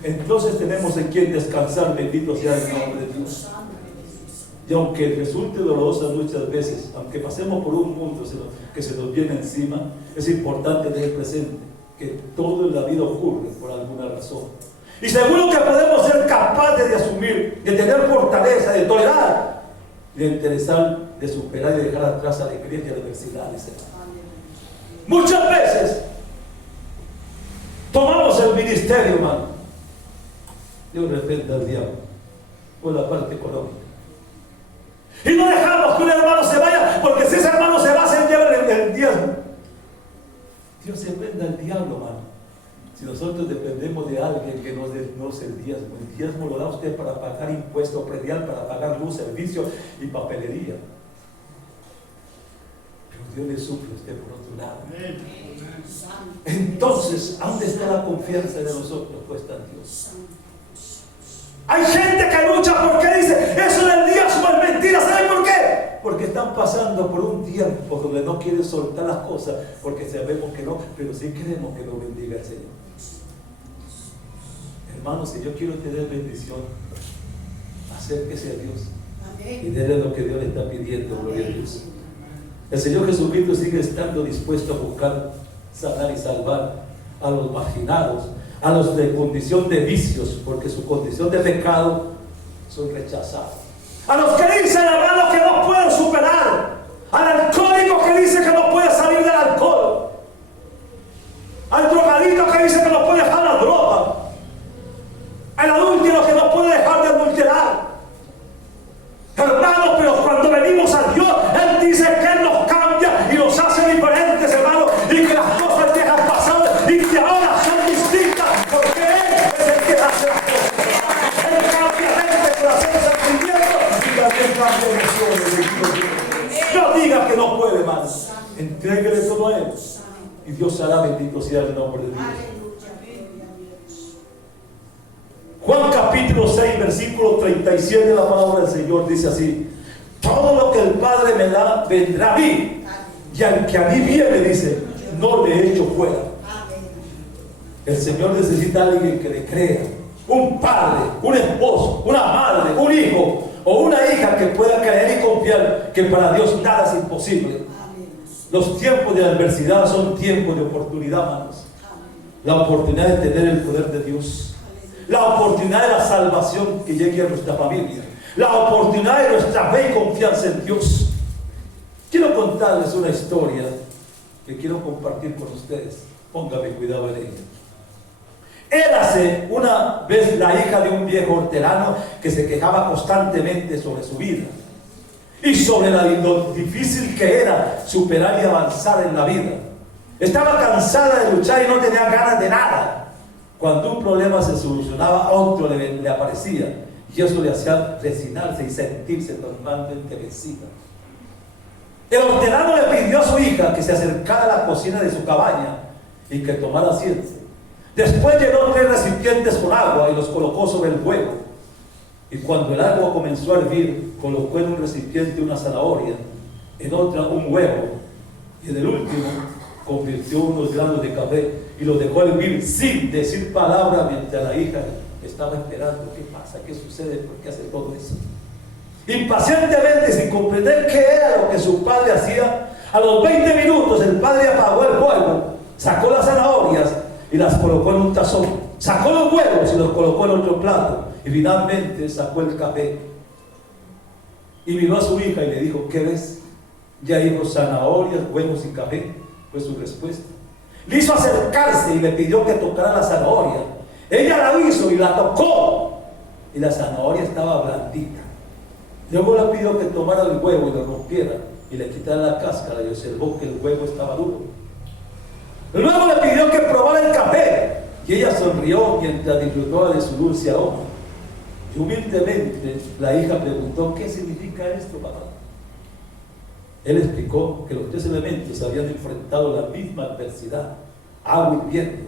Entonces tenemos en quien descansar, bendito sea el nombre de Dios. Y aunque resulte dolorosa muchas veces, aunque pasemos por un mundo que se nos viene encima, es importante tener presente que todo en la vida ocurre por alguna razón. Y seguro que podemos ser capaces de asumir, de tener fortaleza, de tolerar, de interesar, de superar y de dejar atrás alegrías y adversidades. Muchas veces tomamos el ministerio, hermano, de repente al diablo por la parte económica. Y no dejamos que un hermano se vaya, porque si ese hermano se va, se lleva el diezmo. Dios se prenda al diablo, hermano. Si nosotros dependemos de alguien que nos dé el diezmo lo da usted para pagar impuestos, predial, para pagar luz, servicio y papelería. Pero Dios le suple a usted por otro lado. Entonces, ¿dónde está la confianza de nosotros puesta en Dios? Hay gente que lucha porque dice, eso del diezmo es mentira. ¿Saben por qué? Porque están pasando por un tiempo donde no quieren soltar las cosas, porque sabemos que no, pero sí queremos que lo bendiga el Señor. Hermanos, si yo quiero tener bendición, acérquese a Dios y déle lo que Dios le está pidiendo. Gloria a Dios. El Señor Jesucristo sigue estando dispuesto a buscar, sanar y salvar a los marginados, a los de condición de vicios, porque su condición de pecado son rechazados. A los que dicen, hermano, que no pueden superar, al alcohólico que dice que no puede salir del alcohol, al drogadito que dice que no puede dejar la droga, al adúltero que no puede dejar de adulterar. Hermano, pero cuando venimos a Dios, Él dice que Él nos cambia y nos hace diferentes, hermano, y que las cosas dejan pasar y que ahora son distintas, porque Él es el que hace las cosas. Él cambia gente por hacer sentimientos y también cambia emociones. No diga que no puede, hermano. Entréguele todo a Él y Dios hará, bendito sea el nombre de Dios. Juan capítulo 6, versículo 37, la palabra del Señor dice así: todo lo que el Padre me da vendrá a mí, y al que a mí viene, dice, no le echo fuera. El Señor necesita a alguien que le crea, un padre, un esposo, una madre, un hijo o una hija que pueda creer y confiar que para Dios nada es imposible. Los tiempos de adversidad son tiempos de oportunidad, hermanos. La oportunidad de tener el poder de Dios, la oportunidad de la salvación que llegue a nuestra familia, la oportunidad de nuestra fe y confianza en Dios. Quiero contarles una historia que quiero compartir con ustedes. Póngame cuidado en ella. Érase una vez la hija de un viejo hortelano que se quejaba constantemente sobre su vida y sobre lo difícil que era superar y avanzar en la vida. Estaba cansada de luchar y no tenía ganas de nada. Cuando un problema se solucionaba, otro le aparecía, y eso le hacía resignarse y sentirse normalmente vencida. El hortelano le pidió a su hija que se acercara a la cocina de su cabaña y que tomara asiento. Después llenó 3 recipientes con agua y los colocó sobre el fuego. Y cuando el agua comenzó a hervir, colocó en un recipiente una zanahoria, en otra un huevo, y en el último convirtió unos granos de café y lo dejó hervir sin decir palabra, mientras la hija estaba esperando qué pasa, qué sucede, por qué hace todo eso. Impacientemente, sin comprender qué era lo que su padre hacía, a los 20 minutos el padre apagó el fuego, sacó las zanahorias y las colocó en un tazón, sacó los huevos y los colocó en otro plato, y finalmente sacó el café y miró a su hija y le dijo: ¿qué ves? Ya dijo zanahorias, huevos y café. Fue su respuesta. Le hizo acercarse y le pidió que tocara la zanahoria. Ella la hizo y la tocó, y la zanahoria estaba blandita. Luego le pidió que tomara el huevo y lo rompiera y le quitara la cáscara, y observó que el huevo estaba duro. Luego le pidió que probara el café, y ella sonrió mientras disfrutaba de su dulce aroma. Y humildemente la hija preguntó: ¿qué significa esto, papá? Él explicó que los 3 elementos habían enfrentado la misma adversidad, agua y viento,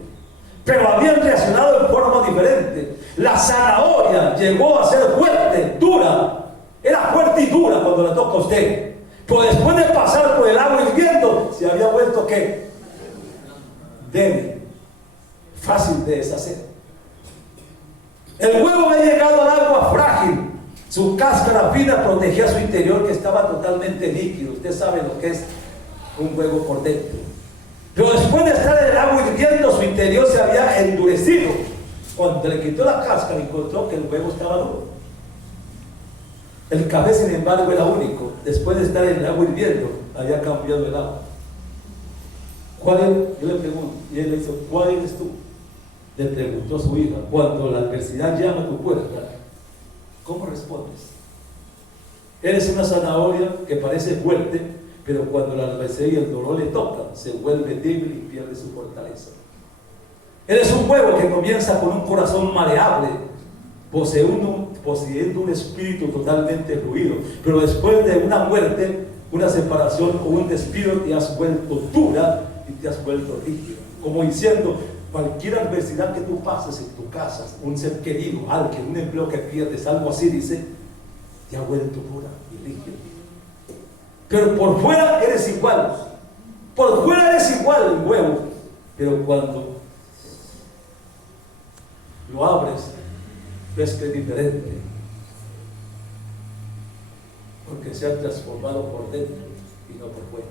pero habían reaccionado en forma diferente. La zanahoria llegó a ser fuerte, dura, Era fuerte y dura cuando la toca a usted. Pero después de pasar por el agua hirviendo, se había vuelto ¿qué? Débil, fácil de deshacer. El huevo había llegado al agua frágil. Su cáscara fina protegía su interior, que estaba totalmente líquido. Usted sabe lo que es un huevo por dentro. Pero después de estar en el agua hirviendo, su interior se había endurecido. Cuando le quitó la cáscara, encontró que el huevo estaba duro. El café, sin embargo, era único. Después de estar en el agua hirviendo, había cambiado el agua. ¿Cuál es? Yo le pregunto, y él le dice, ¿cuál eres tú? Le preguntó su hija. Cuando la adversidad llama a tu puerta, ¿cómo respondes? Eres una zanahoria que parece fuerte, pero cuando la adversidad y el dolor le tocan, se vuelve débil y pierde su fortaleza. Eres un huevo que comienza con un corazón maleable, poseyendo un espíritu totalmente fluido, pero después de una muerte, una separación o un despido, te has vuelto dura y te has vuelto rígida. Como diciendo, cualquier adversidad que tú pases en tu casa, un ser querido, alguien, un empleo que pierdes, algo así, dice, te ha vuelto dura y rígida. Pero por fuera eres igual. Por fuera eres igual el huevo, pero cuando lo abres, ves que es diferente, porque se ha transformado por dentro y no por fuera.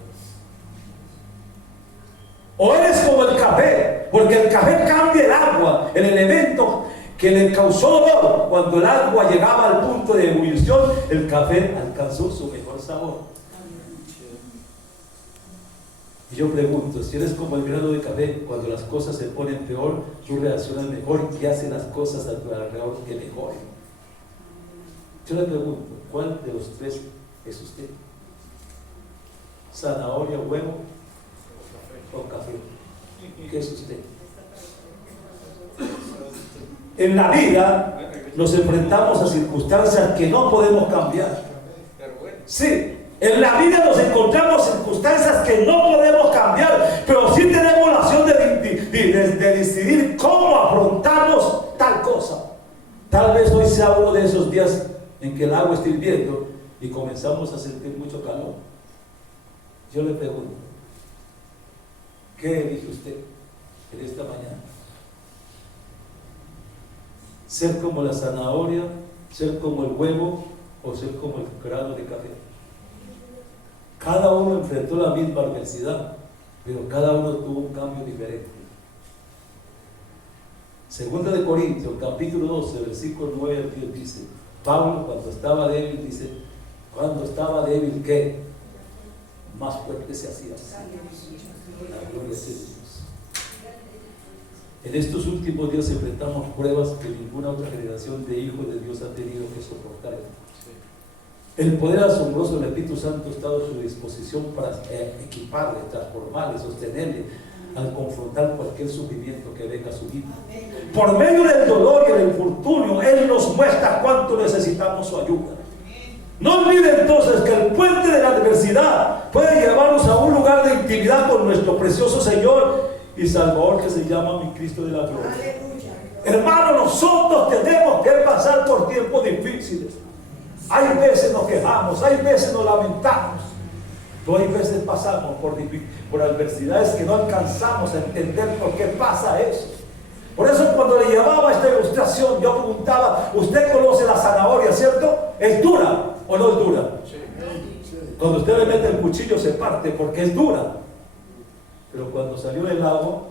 O eres como el café, porque el café cambia el agua, el elemento que le causó dolor. Cuando el agua llegaba al punto de ebullición, el café alcanzó su mejor sabor. Y yo pregunto, si eres como el grano de café, cuando las cosas se ponen peor, tú reaccionas mejor y haces las cosas a tu alrededor que mejoren. Yo le pregunto, ¿cuál de los tres es usted? ¿Zanahoria, huevo o café? ¿Qué es usted? En la vida nos enfrentamos a circunstancias que no podemos cambiar. Sí. En la vida nos encontramos circunstancias que no podemos cambiar, pero sí tenemos la opción de decidir cómo afrontamos tal cosa. Tal vez hoy sea uno de esos días en que el agua está hirviendo y comenzamos a sentir mucho calor. Yo le pregunto, ¿qué elige usted en esta mañana? ¿Ser como la zanahoria, ser como el huevo o ser como el grano de café? Cada uno enfrentó la misma adversidad, pero cada uno tuvo un cambio diferente. Segunda de Corintios, capítulo 12, versículo 9 al 10 dice, Pablo cuando estaba débil, dice, cuando estaba débil, ¿qué? Más fuerte se hacía. La gloria de Dios. En estos últimos días enfrentamos pruebas que ninguna otra generación de hijos de Dios ha tenido que soportar. El poder asombroso del Espíritu Santo está a su disposición para equiparle, transformarle, sostenerle al confrontar cualquier sufrimiento que venga a su vida. Por medio del dolor y del infortunio, Él nos muestra cuánto necesitamos su ayuda. No olvide entonces que el puente de la adversidad puede llevarnos a un lugar de intimidad con nuestro precioso Señor y Salvador, que se llama mi Cristo de la gloria. Hermanos, nosotros tenemos que pasar por tiempos difíciles. Hay veces nos quejamos, hay veces nos lamentamos, pero hay veces pasamos por adversidades que no alcanzamos a entender por qué pasa eso. Por eso cuando le llevaba esta ilustración, yo preguntaba, usted conoce la zanahoria, ¿cierto? ¿Es dura o no es dura? Cuando usted le mete el cuchillo se parte porque es dura. Pero cuando salió del agua,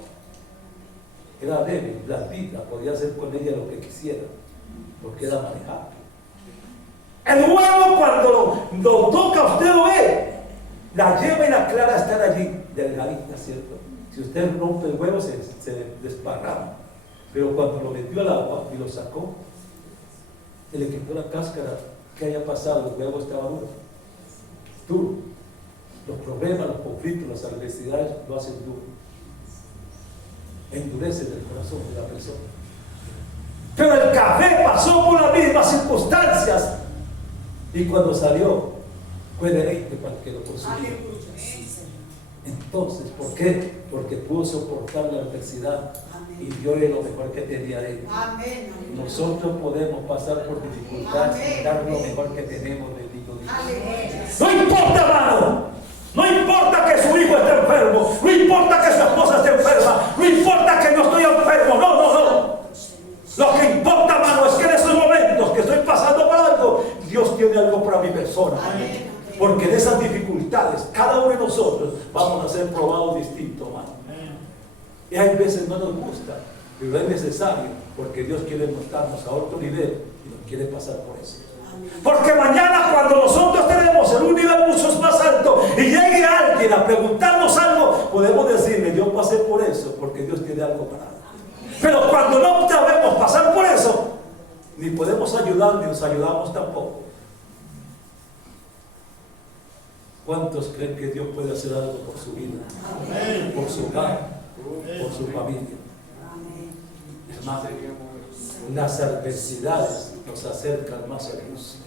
era débil, blandita, podía hacer con ella lo que quisiera, porque era manejable. El huevo cuando lo toca, usted lo ve, la yema y la clara están allí, delgadita, ¿cierto? Si usted rompe el huevo se desparrama, pero cuando lo metió al agua y lo sacó, se le quitó la cáscara, que haya pasado, el huevo estaba duro. Los problemas, los conflictos, las adversidades lo hacen duro, endurecen el corazón de la persona. Pero el café pasó por las mismas circunstancias y cuando salió fue deleite para el que lo consumió. Entonces, ¿por qué? Porque pudo soportar la adversidad y yo de lo mejor que te daré. Amén. Nosotros podemos pasar por dificultades y dar lo mejor que tenemos, bendito Dios. No importa, hermano. No importa que su hijo esté enfermo. No importa que su esposa esté enferma. No importa que yo estoy enfermo. No, no, no. Lo que importa, hermano, es que en esos momentos que estoy pasando por algo, Dios tiene algo para mi persona. Amén. Porque en esas dificultades, cada uno de nosotros vamos a ser probados distintos, hermano. Y hay veces no nos gusta, pero es necesario, porque Dios quiere mostrarnos a otro nivel y nos quiere pasar por eso. Porque mañana, cuando nosotros tenemos en un nivel mucho más alto y llegue alguien a preguntarnos algo, podemos decirle: yo pasé por eso, porque Dios tiene algo para mí. Pero cuando no sabemos pasar por eso, ni podemos ayudar ni nos ayudamos tampoco. ¿Cuántos creen que Dios puede hacer algo por su vida, por su hogar, por su familia? Hermano, las adversidades nos acercan más a Dios.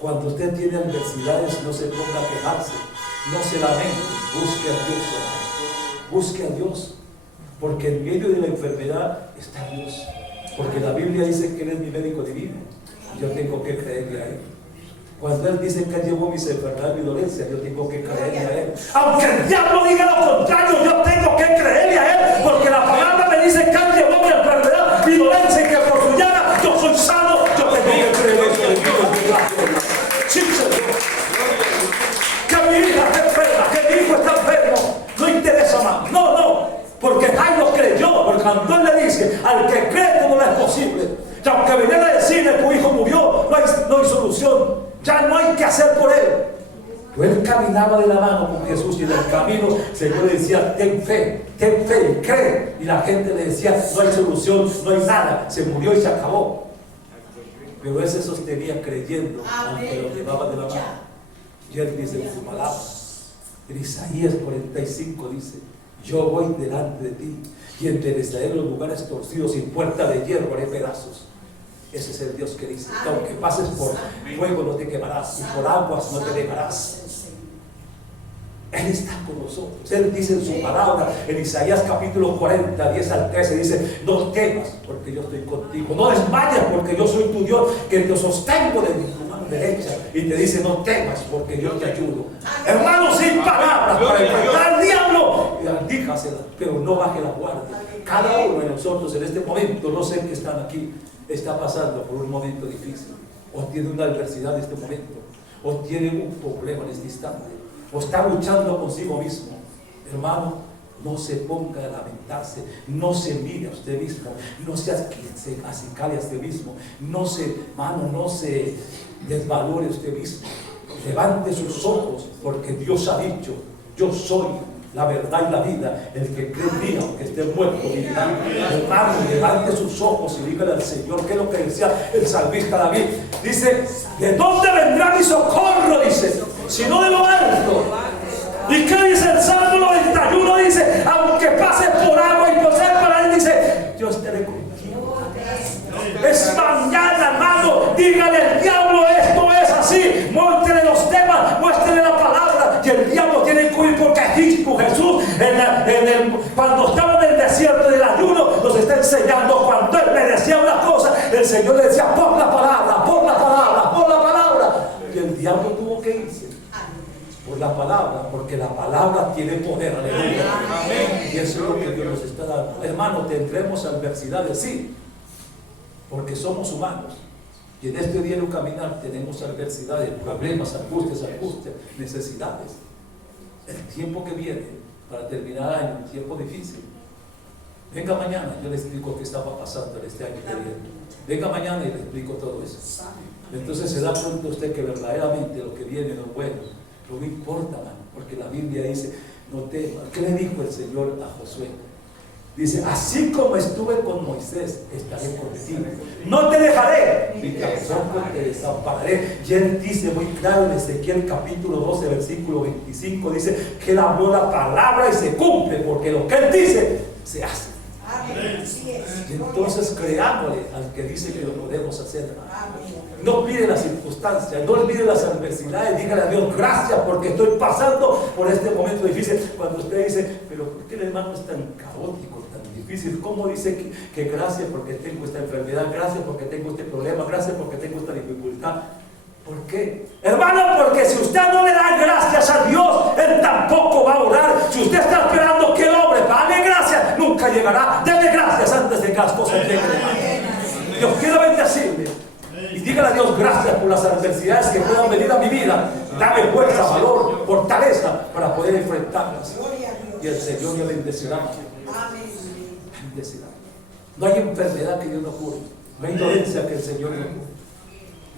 Cuando usted tiene adversidades, no se ponga a quejarse, no se lamente, busque a Dios, hermano. Busque a Dios, porque en medio de la enfermedad está Dios. Porque la Biblia dice que Él es mi médico divino. Yo tengo que creerle a Él. Cuando Él dice que Él llevó mis enfermedades y mi dolencia, yo tengo que creerle a Él. Aunque el diablo diga lo contrario, yo tengo que creerle a Él, porque la palabra me dice que Él llevó mi enfermedad y dolencia, y que por su llaga yo soy sano. Yo tengo que creer eso. Sí, Señor. Que mi hija está enferma, que mi hijo está enfermo, no interesa más. No, no, porque Jairo creyó, porque Antón le dice: al que cree todo lo es posible. Y aunque viniera a decirle: tu hijo murió, no hay solución. Ya no hay que hacer por él. Pero él caminaba de la mano con Jesús, y en el camino el Señor le decía: ten fe, cree. Y la gente le decía: no hay solución, no hay nada, se murió y se acabó. Pero él se sostenía creyendo, aunque lo llevaba de la mano. Y él dice en su palabra, en Isaías 45 dice: yo voy delante de ti y enderezaré los lugares torcidos, y puerta de hierro haré pedazos. Ese es el Dios que dice que aunque pases por fuego no te quemarás, y por aguas no te dejarás. Él está con nosotros. Él dice en su palabra, en Isaías capítulo 40, 10 al 13, dice: no temas, porque yo estoy contigo. No desmayes, porque yo soy tu Dios, que te sostengo de mi mano derecha. Y te dice: no temas, porque yo te ayudo. Hermano, sin palabras para enfrentar al diablo, dígasela, pero no baje la guardia. Cada uno de nosotros en este momento, no sé qué están aquí, está pasando por un momento difícil, o tiene una adversidad en este momento, o tiene un problema en este instante, o está luchando consigo mismo. Hermano, no se ponga a lamentarse, no se mire a usted mismo, no se acicale a usted mismo, no se desvalore a usted mismo. Levante sus ojos, porque Dios ha dicho: yo soy la verdad y la vida. El que cree en mí, aunque esté muerto, vivirá. Hermano, levante sus ojos y dígale al Señor, que es lo que decía el salmista David. Dice: ¿de dónde vendrá mi socorro? Dice, sino de lo alto. ¿Y qué dice el Salmo 91? Dice: aunque pases por agua y por ser para él, dice: yo estaré contigo. Es mañana, hermano, dígale al diablo: esto es así. Muéstrele los temas, muéstrele la palabra. Y el diablo tiene que huir, porque Cristo Jesús, cuando estaba en el desierto del ayuno, nos está enseñando. Cuando él le decía una cosa, el Señor le decía: pon la palabra, pon la palabra, pon la palabra. Y el diablo tuvo que irse por la palabra, porque la palabra tiene poder. Aleluya. Y eso es lo que Dios nos está dando. Hermano, tendremos adversidades, sí, porque somos humanos. Y en este diario caminar tenemos adversidades, problemas, angustias, necesidades. El tiempo que viene para terminar el año, un tiempo difícil. Venga mañana, yo le explico qué estaba pasando en este año que viene. Venga mañana y le explico todo eso. Entonces se da cuenta usted que verdaderamente lo que viene no es bueno. Pero no importa, man, porque la Biblia dice: no temas. ¿Qué le dijo el Señor a Josué? Dice: así como estuve con Moisés, estaré contigo. No te dejaré, ni tampoco te desampararé. Y él dice muy claro en Ezequiel capítulo 12, versículo 25, dice que él habló la palabra y se cumple, porque lo que él dice, se hace. Y entonces creámosle al que dice que lo podemos hacer. No pide las circunstancias, no olvide las adversidades, dígale a Dios: gracias, porque estoy pasando por este momento difícil. Cuando usted dice: pero ¿por qué el hermano es tan caótico, tan difícil? difícil. ¿Cómo dice que gracias porque tengo esta enfermedad? Gracias porque tengo este problema. Gracias porque tengo esta dificultad. ¿Por qué? Hermano, porque si usted no le da gracias a Dios, Él tampoco va a orar. Si usted está esperando que el hombre dale gracias, nunca llegará. Dele gracias antes de que las cosas lleguen. Dios quiero bendecirle. Y dígale a Dios gracias por las adversidades que puedan venir a mi vida. Dame fuerza, valor, fortaleza para poder enfrentarlas. Y el Señor le bendecirá. Bendecirá. No hay enfermedad que Dios no cure. No hay dolencia que el Señor no cure.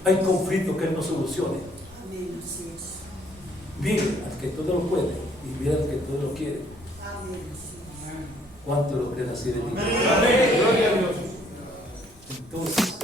Hay conflicto que Él no solucione. Mire al que todo lo puede y mire al que todo lo quiere. ¿Cuánto lo creen así de mí? Amén. Gloria a Dios. Entonces,